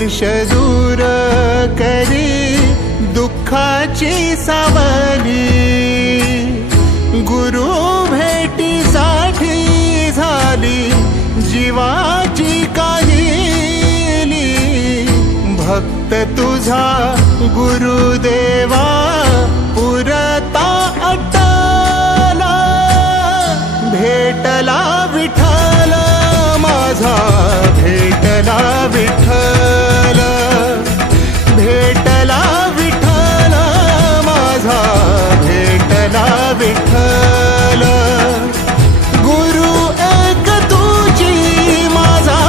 वर्ष दूर करी दुःखाची सावली, गुरु भेटीसाठी झाली जीवाची काहिली। भक्त तुझा गुरुदेवा पुरता अट्टला, भेटला विठ्ठल माझा, भेटला विठ्ठल, भेटला विठ्ठल माझा, भेटला विठ्ठल। गुरु एक तुझी माझा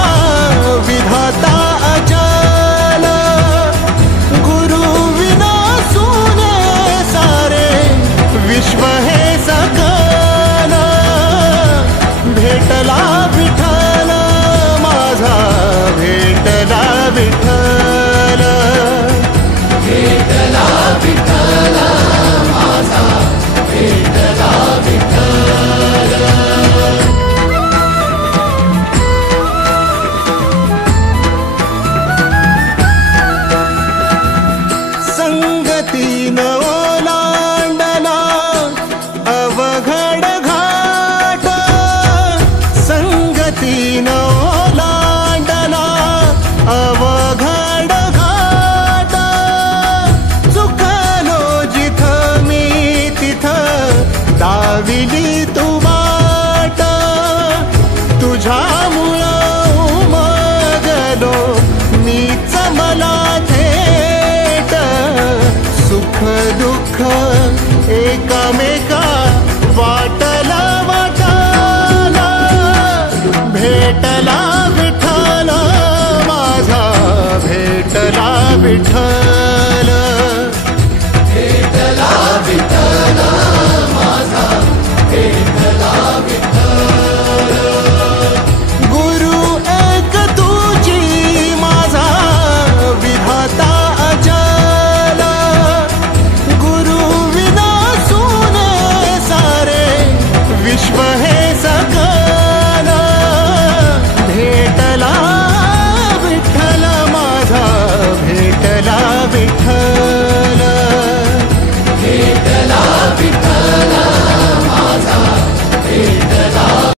विधाता अचल, गुरु विना सुने सारे विश्व हे सकल। भेटला विठ्ठल माझा, भेटला विठ्ठल, भेटला विठ्ठल माझा, भेटला विठ्ठल। संगतीन ओलांडला अवघड घाट, संगतीन ओलांडला अवघड घाट। चुकलो जिथं मी तिथं दाविली तू वाट, तुझ्यामुळं उमगलो मीच मला थेट। सुख दुःख एकामेका वाटला वाटाला, भेटला विठ्ठल माझा, भेटला विठ्ठल।